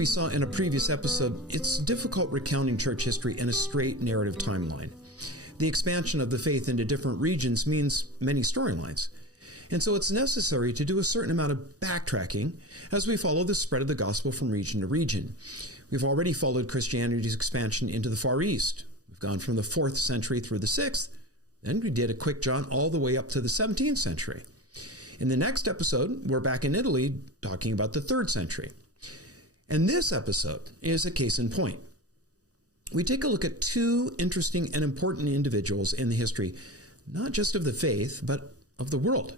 we saw in a previous episode, it's difficult recounting church history in a straight narrative timeline. The expansion of the faith into different regions means many storylines. And so it's necessary to do a certain amount of backtracking as we follow the spread of the gospel from region to region. We've already followed Christianity's expansion into the Far East. We've gone from the 4th century through the 6th. Then we did a quick jaunt all the way up to the 17th century. In the next episode, we're back in Italy talking about the 3rd century. And this episode is a case in point. We take a look at two interesting and important individuals in the history, not just of the faith, but of the world.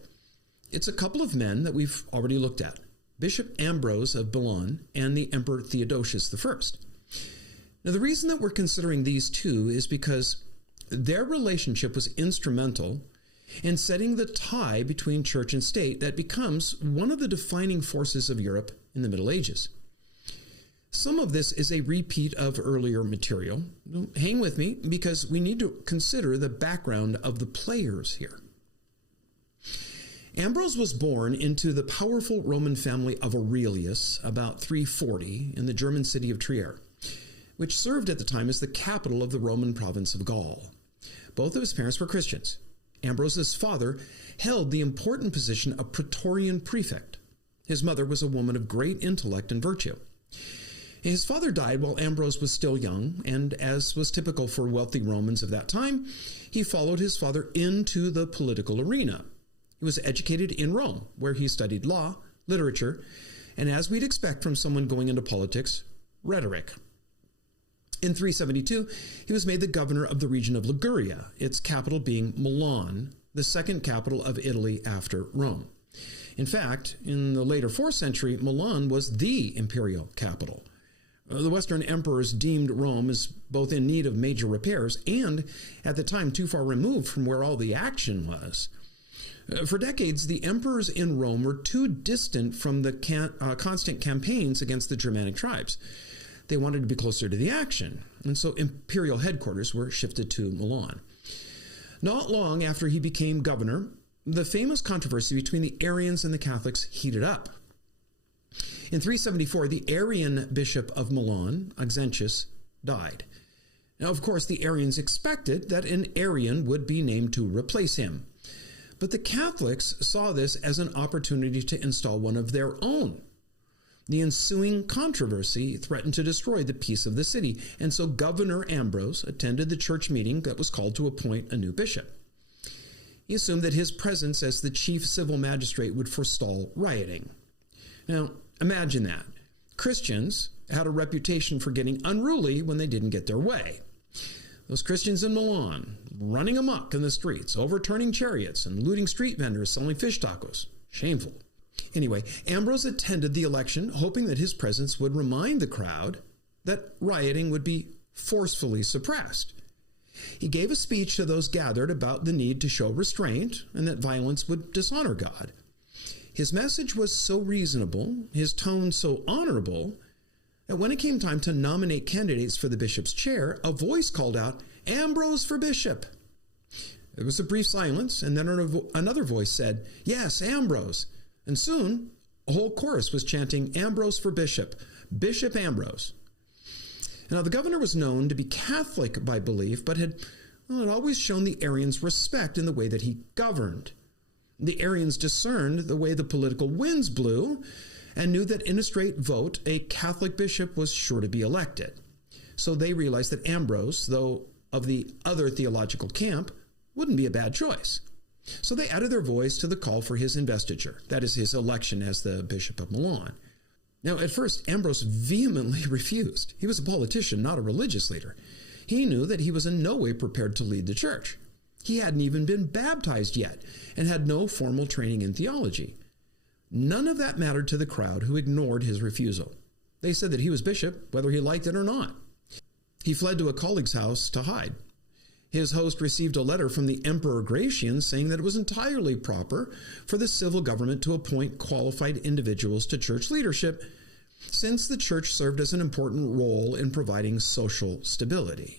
It's a couple of men that we've already looked at, Bishop Ambrose of Milan and the Emperor Theodosius I. Now, the reason that we're considering these two is because their relationship was instrumental in setting the tie between church and state that becomes one of the defining forces of Europe in the Middle Ages. Some of this is a repeat of earlier material. Hang with me because we need to consider the background of the players here. Ambrose was born into the powerful Roman family of Aurelius about 340 in the German city of Trier, which served at the time as the capital of the Roman province of Gaul. Both of his parents were Christians. Ambrose's father held the important position of Praetorian prefect. His mother was a woman of great intellect and virtue. His father died while Ambrose was still young, and as was typical for wealthy Romans of that time, he followed his father into the political arena. He was educated in Rome, where he studied law, literature, and as we'd expect from someone going into politics, rhetoric. In 372, he was made the governor of the region of Liguria, its capital being Milan, the second capital of Italy after Rome. In fact, in the later 4th century, Milan was the imperial capital. The Western emperors deemed Rome as both in need of major repairs and, at the time, too far removed from where all the action was. For decades, the emperors in Rome were too distant from the constant campaigns against the Germanic tribes. They wanted to be closer to the action, and so imperial headquarters were shifted to Milan. Not long after he became governor, the famous controversy between the Arians and the Catholics heated up. In 374, the Arian Bishop of Milan, Maxentius, died. Now, of course, the Arians expected that an Arian would be named to replace him. But the Catholics saw this as an opportunity to install one of their own. The ensuing controversy threatened to destroy the peace of the city, and so Governor Ambrose attended the church meeting that was called to appoint a new bishop. He assumed that his presence as the chief civil magistrate would forestall rioting. Now, imagine that. Christians had a reputation for getting unruly when they didn't get their way. Those Christians in Milan, running amok in the streets, overturning chariots, and looting street vendors selling fish tacos. Shameful. Anyway, Ambrose attended the election, hoping that his presence would remind the crowd that rioting would be forcefully suppressed. He gave a speech to those gathered about the need to show restraint and that violence would dishonor God. His message was so reasonable, his tone so honorable, that when it came time to nominate candidates for the bishop's chair, a voice called out, "Ambrose for bishop." There was a brief silence, and then another voice said, "Yes, Ambrose." And soon, a whole chorus was chanting, "Ambrose for bishop, Bishop Ambrose." Now, the governor was known to be Catholic by belief, but had always shown the Arians respect in the way that he governed. The Arians discerned the way the political winds blew and knew that in a straight vote, a Catholic bishop was sure to be elected. So they realized that Ambrose, though of the other theological camp, wouldn't be a bad choice. So they added their voice to the call for his investiture, that is, his election as the Bishop of Milan. Now, at first, Ambrose vehemently refused. He was a politician, not a religious leader. He knew that he was in no way prepared to lead the church. He hadn't even been baptized yet and had no formal training in theology. None of that mattered to the crowd, who ignored his refusal. They said that he was bishop, whether he liked it or not. He fled to a colleague's house to hide. His host received a letter from the Emperor Gratian saying that it was entirely proper for the civil government to appoint qualified individuals to church leadership, since the church served as an important role in providing social stability.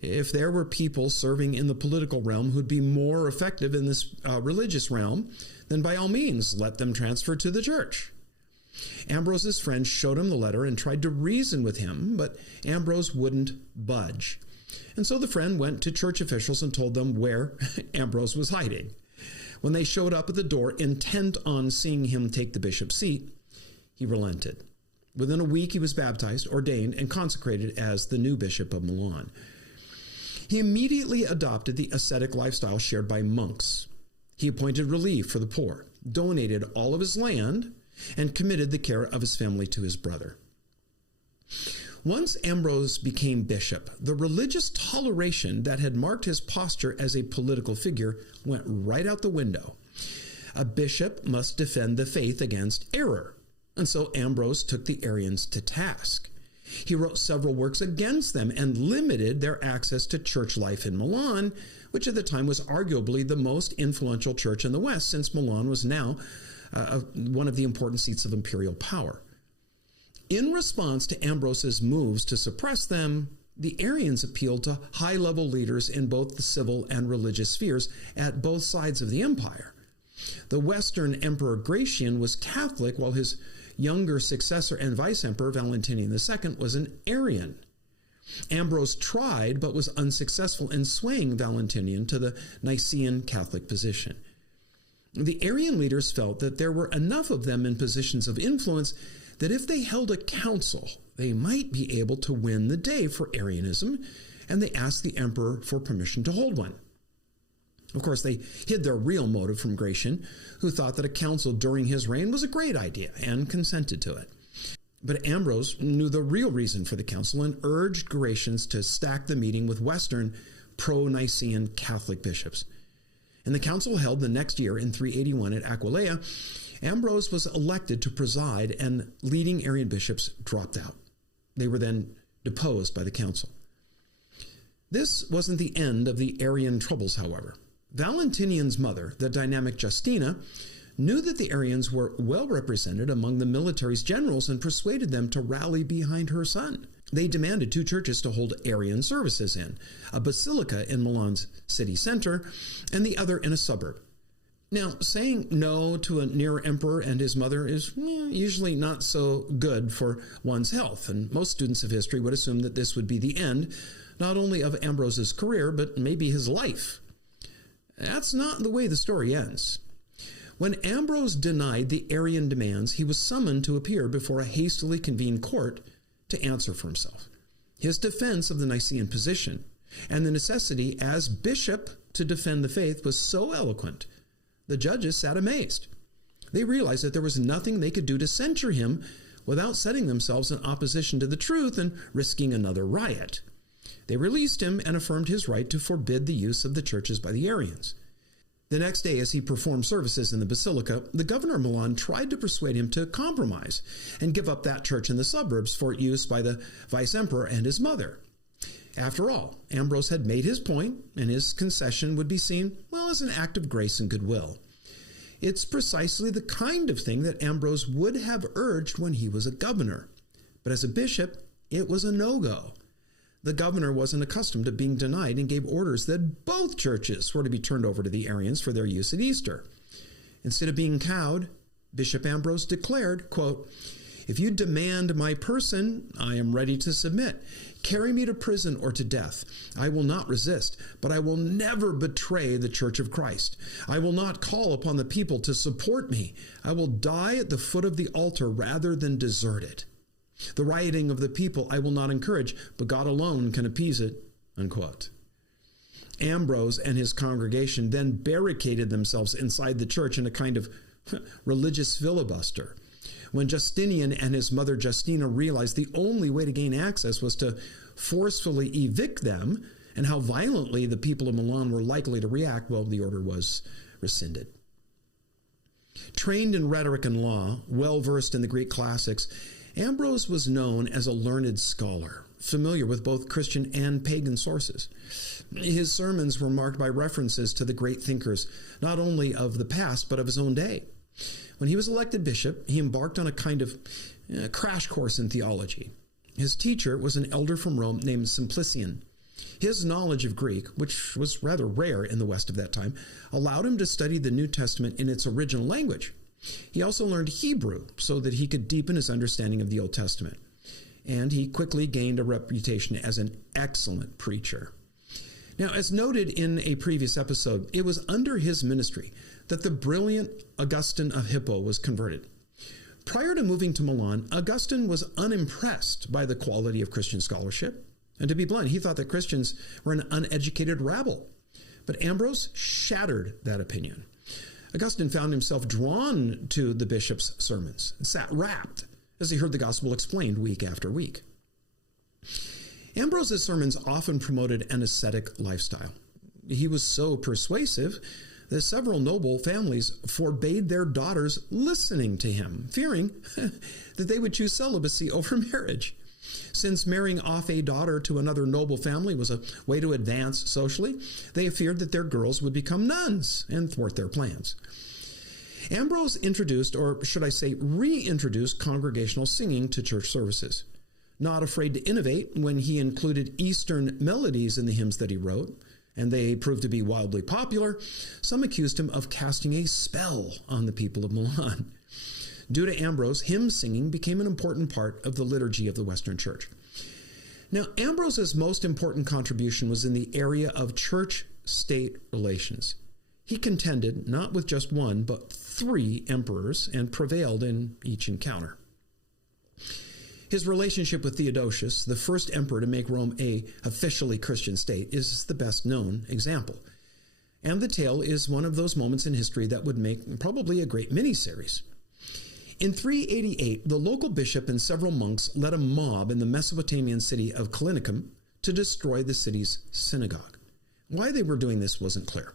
If there were people serving in the political realm who'd be more effective in this religious realm, then by all means let them transfer to the church. Ambrose's friends showed him the letter and tried to reason with him, but Ambrose wouldn't budge. And so the friend went to church officials and told them where Ambrose was hiding. When they showed up at the door, intent on seeing him take the bishop's seat, he relented. Within a week, he was baptized, ordained, and consecrated as the new Bishop of Milan. He immediately adopted the ascetic lifestyle shared by monks. He appointed relief for the poor, donated all of his land, and committed the care of his family to his brother. Once Ambrose became bishop, the religious toleration that had marked his posture as a political figure went right out the window. A bishop must defend the faith against error, and so Ambrose took the Arians to task. He wrote several works against them and limited their access to church life in Milan, which at the time was arguably the most influential church in the West, since Milan was now one of the important seats of imperial power. In response to Ambrose's moves to suppress them, the Arians appealed to high-level leaders in both the civil and religious spheres at both sides of the empire. The Western Emperor Gratian was Catholic, while his younger successor and vice-emperor Valentinian II was an Arian. Ambrose tried but was unsuccessful in swaying Valentinian to the Nicene Catholic position. The Arian leaders felt that there were enough of them in positions of influence that if they held a council, they might be able to win the day for Arianism, and they asked the emperor for permission to hold one. Of course, they hid their real motive from Gratian, who thought that a council during his reign was a great idea and consented to it. But Ambrose knew the real reason for the council and urged Gratians to stack the meeting with Western pro-Nicene Catholic bishops. In the council held the next year in 381 at Aquileia, Ambrose was elected to preside, and leading Arian bishops dropped out. They were then deposed by the council. This wasn't the end of the Arian troubles, however. Valentinian's mother, the dynamic Justina, knew that the Arians were well represented among the military's generals and persuaded them to rally behind her son. They demanded two churches to hold Arian services in, a basilica in Milan's city center and the other in a suburb. Now, saying no to a near emperor and his mother is usually not so good for one's health, and most students of history would assume that this would be the end, not only of Ambrose's career, but maybe his life. That's not the way the story ends. When Ambrose denied the Arian demands, he was summoned to appear before a hastily convened court to answer for himself. His defense of the Nicene position and the necessity as bishop to defend the faith was so eloquent, the judges sat amazed. They realized that there was nothing they could do to censure him without setting themselves in opposition to the truth and risking another riot. They released him and affirmed his right to forbid the use of the churches by the Arians. The next day, as he performed services in the basilica, the governor of Milan tried to persuade him to compromise and give up that church in the suburbs for use by the vice-emperor and his mother. After all, Ambrose had made his point, and his concession would be seen, as an act of grace and goodwill. It's precisely the kind of thing that Ambrose would have urged when he was a governor. But as a bishop, it was a no-go. The governor wasn't accustomed to being denied and gave orders that both churches were to be turned over to the Arians for their use at Easter. Instead of being cowed, Bishop Ambrose declared, quote, "If you demand my person, I am ready to submit. Carry me to prison or to death. I will not resist, but I will never betray the Church of Christ. I will not call upon the people to support me. I will die at the foot of the altar rather than desert it. The rioting of the people I will not encourage, but God alone can appease it." Unquote. Ambrose and his congregation then barricaded themselves inside the church in a kind of religious filibuster. When Justinian and his mother Justina realized the only way to gain access was to forcefully evict them, and how violently the people of Milan were likely to react, the order was rescinded. Trained in rhetoric and law, well-versed in the Greek classics, Ambrose was known as a learned scholar, familiar with both Christian and pagan sources. His sermons were marked by references to the great thinkers, not only of the past, but of his own day. When he was elected bishop, he embarked on a kind of crash course in theology. His teacher was an elder from Rome named Simplician. His knowledge of Greek, which was rather rare in the West of that time, allowed him to study the New Testament in its original language. He also learned Hebrew so that he could deepen his understanding of the Old Testament. And he quickly gained a reputation as an excellent preacher. Now, as noted in a previous episode, it was under his ministry that the brilliant Augustine of Hippo was converted. Prior to moving to Milan, Augustine was unimpressed by the quality of Christian scholarship. And to be blunt, he thought that Christians were an uneducated rabble. But Ambrose shattered that opinion. Augustine found himself drawn to the bishop's sermons and sat rapt as he heard the gospel explained week after week. Ambrose's sermons often promoted an ascetic lifestyle. He was so persuasive that several noble families forbade their daughters listening to him, fearing that they would choose celibacy over marriage. Since marrying off a daughter to another noble family was a way to advance socially, they feared that their girls would become nuns and thwart their plans. Ambrose introduced, or should I say reintroduced, congregational singing to church services. Not afraid to innovate, when he included Eastern melodies in the hymns that he wrote, and they proved to be wildly popular, some accused him of casting a spell on the people of Milan. Due to Ambrose, hymn singing became an important part of the liturgy of the Western Church. Now, Ambrose's most important contribution was in the area of church-state relations. He contended not with just one, but 3 emperors, and prevailed in each encounter. His relationship with Theodosius, the first emperor to make Rome a officially Christian state, is the best known example. And the tale is one of those moments in history that would make probably a great miniseries. In 388, the local bishop and several monks led a mob in the Mesopotamian city of Callinicum to destroy the city's synagogue. Why they were doing this wasn't clear.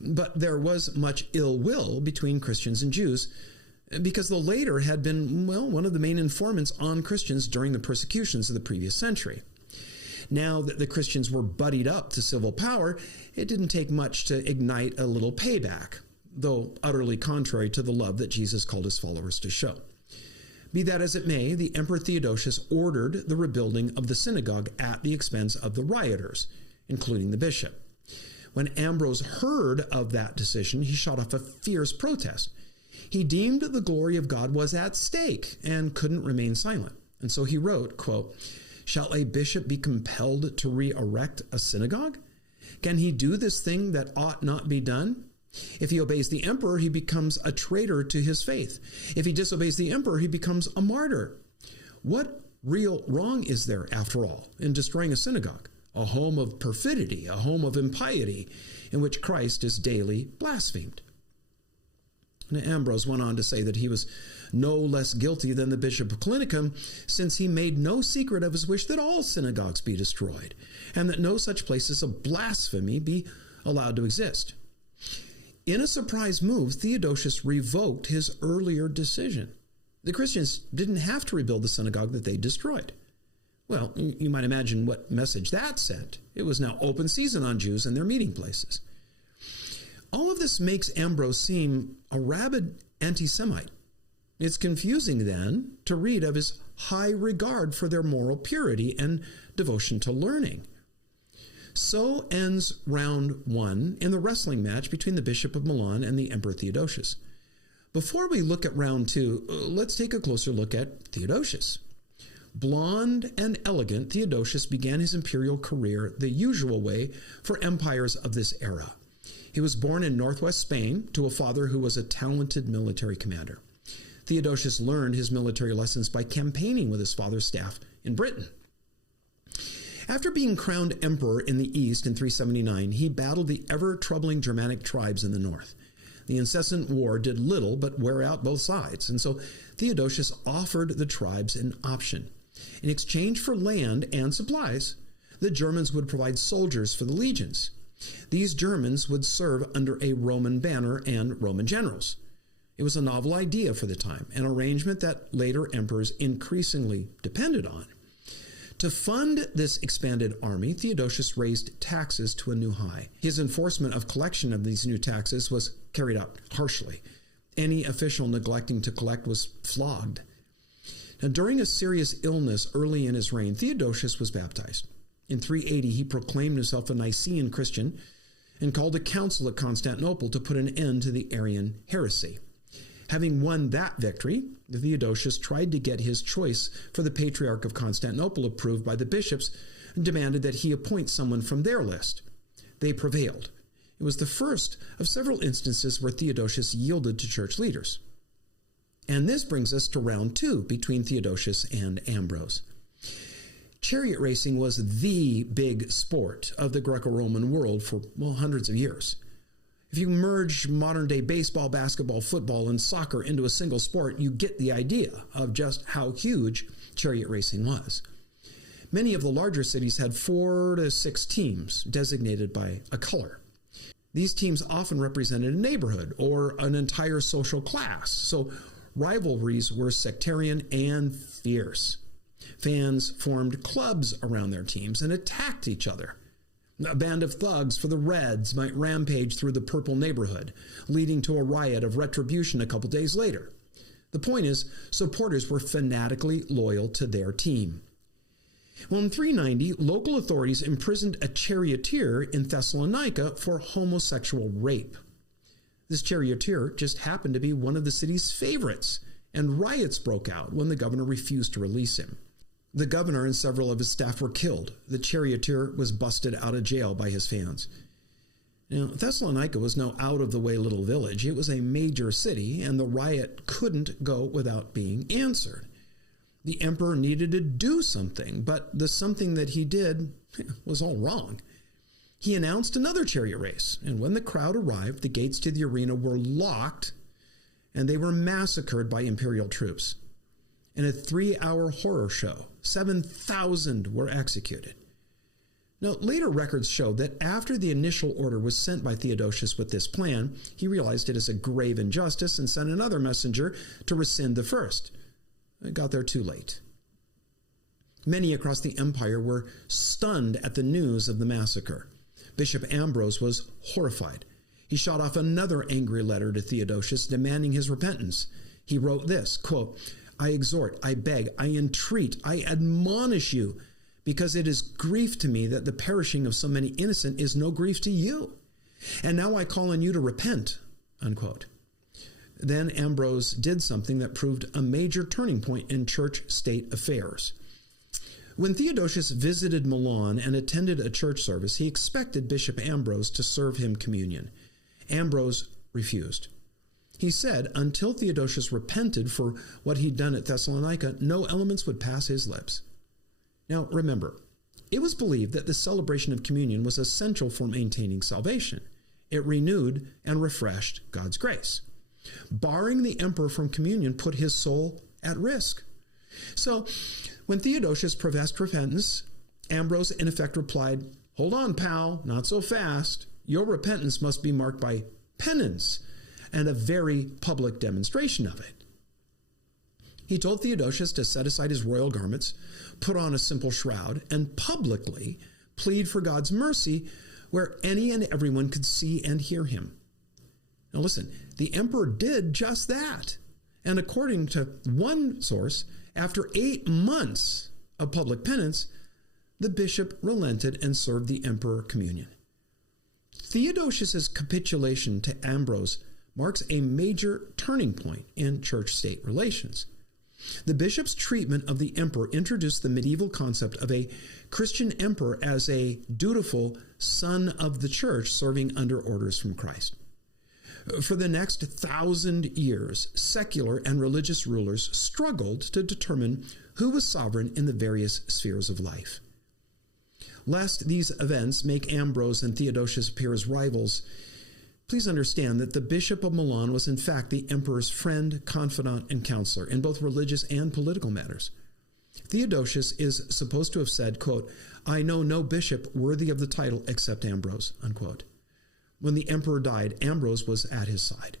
But there was much ill will between Christians and Jews, because the latter had been, one of the main informants on Christians during the persecutions of the previous century. Now that the Christians were buddied up to civil power, it didn't take much to ignite a little payback, though utterly contrary to the love that Jesus called his followers to show. Be that as it may, the Emperor Theodosius ordered the rebuilding of the synagogue at the expense of the rioters, including the bishop. When Ambrose heard of that decision, he shot off a fierce protest. He deemed the glory of God was at stake and couldn't remain silent. And so he wrote, quote, "Shall a bishop be compelled to re-erect a synagogue? Can he do this thing that ought not be done? If he obeys the emperor, he becomes a traitor to his faith. If he disobeys the emperor, he becomes a martyr. What real wrong is there, after all, in destroying a synagogue, a home of perfidy, a home of impiety, in which Christ is daily blasphemed?" Now, Ambrose went on to say that he was no less guilty than the Bishop of Callinicum, since he made no secret of his wish that all synagogues be destroyed, and that no such places of blasphemy be allowed to exist. In a surprise move, Theodosius revoked his earlier decision. The Christians didn't have to rebuild the synagogue that they destroyed. Well, you might imagine what message that sent. It was now open season on Jews and their meeting places. All of this makes Ambrose seem a rabid anti-Semite. It's confusing, then, to read of his high regard for their moral purity and devotion to learning. So ends round 1 in the wrestling match between the Bishop of Milan and the Emperor Theodosius. Before we look at round 2, let's take a closer look at Theodosius. Blonde and elegant, Theodosius began his imperial career the usual way for empires of this era. He was born in northwest Spain to a father who was a talented military commander. Theodosius learned his military lessons by campaigning with his father's staff in Britain. After being crowned emperor in the east in 379, he battled the ever-troubling Germanic tribes in the north. The incessant war did little but wear out both sides, and so Theodosius offered the tribes an option. In exchange for land and supplies, the Germans would provide soldiers for the legions. These Germans would serve under a Roman banner and Roman generals. It was a novel idea for the time, an arrangement that later emperors increasingly depended on. To fund this expanded army, Theodosius raised taxes to a new high. His enforcement of collection of these new taxes was carried out harshly. Any official neglecting to collect was flogged. Now, during a serious illness early in his reign, Theodosius was baptized. In 380, he proclaimed himself a Nicene Christian and called a council at Constantinople to put an end to the Arian heresy. Having won that victory, Theodosius tried to get his choice for the Patriarch of Constantinople approved by the bishops and demanded that he appoint someone from their list. They prevailed. It was the first of several instances where Theodosius yielded to church leaders. And this brings us to round 2 between Theodosius and Ambrose. Chariot racing was the big sport of the Greco-Roman world for, hundreds of years. If you merge modern-day baseball, basketball, football, and soccer into a single sport, you get the idea of just how huge chariot racing was. Many of the larger cities had 4 to 6 teams designated by a color. These teams often represented a neighborhood or an entire social class, so rivalries were sectarian and fierce. Fans formed clubs around their teams and attacked each other. A band of thugs for the Reds might rampage through the purple neighborhood, leading to a riot of retribution a couple days later. The point is, supporters were fanatically loyal to their team. Well, in 390, local authorities imprisoned a charioteer in Thessalonica for homosexual rape. This charioteer just happened to be one of the city's favorites, and riots broke out when the governor refused to release him. The governor and several of his staff were killed. The charioteer was busted out of jail by his fans. Now, Thessalonica was no out-of-the-way little village. It was a major city, and the riot couldn't go without being answered. The emperor needed to do something, but the something that he did was all wrong. He announced another chariot race, and when the crowd arrived, the gates to the arena were locked, and they were massacred by imperial troops. In a 3-hour horror show, 7,000 were executed. Now, later records show that after the initial order was sent by Theodosius with this plan, he realized it as a grave injustice and sent another messenger to rescind the first. It got there too late. Many across the empire were stunned at the news of the massacre. Bishop Ambrose was horrified. He shot off another angry letter to Theodosius demanding his repentance. He wrote this, quote, "I exhort, I beg, I entreat, I admonish you, because it is grief to me that the perishing of so many innocent is no grief to you. And now I call on you to repent," unquote. Then Ambrose did something that proved a major turning point in church-state affairs. When Theodosius visited Milan and attended a church service, he expected Bishop Ambrose to serve him communion. Ambrose refused. He said until Theodosius repented for what he'd done at Thessalonica, no elements would pass his lips. Now remember, it was believed that the celebration of communion was essential for maintaining salvation. It renewed and refreshed God's grace. Barring the emperor from communion put his soul at risk. So, when Theodosius professed repentance, Ambrose in effect replied, "Hold on, pal, not so fast. Your repentance must be marked by penance and a very public demonstration of it." He told Theodosius to set aside his royal garments, put on a simple shroud, and publicly plead for God's mercy where any and everyone could see and hear him. Now listen, the emperor did just that. And according to one source, after 8 months of public penance, the bishop relented and served the emperor communion. Theodosius' capitulation to Ambrose marks a major turning point in church-state relations. The bishop's treatment of the emperor introduced the medieval concept of a Christian emperor as a dutiful son of the church serving under orders from Christ. For the next 1,000 years, secular and religious rulers struggled to determine who was sovereign in the various spheres of life. Lest these events make Ambrose and Theodosius appear as rivals, please understand that the Bishop of Milan was in fact the emperor's friend, confidant, and counselor in both religious and political matters. Theodosius is supposed to have said, quote, "I know no bishop worthy of the title except Ambrose," unquote. When the emperor died, Ambrose was at his side.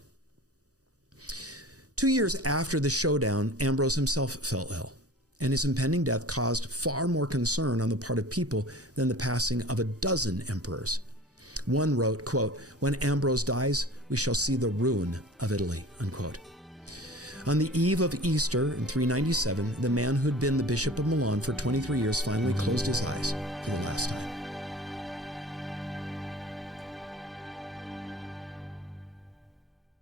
2 years after the showdown, Ambrose himself fell ill, and his impending death caused far more concern on the part of people than the passing of a dozen emperors. One wrote, quote, "When Ambrose dies, we shall see the ruin of Italy," unquote. On the eve of Easter in 397, the man who'd been the Bishop of Milan for 23 years finally closed his eyes for the last time.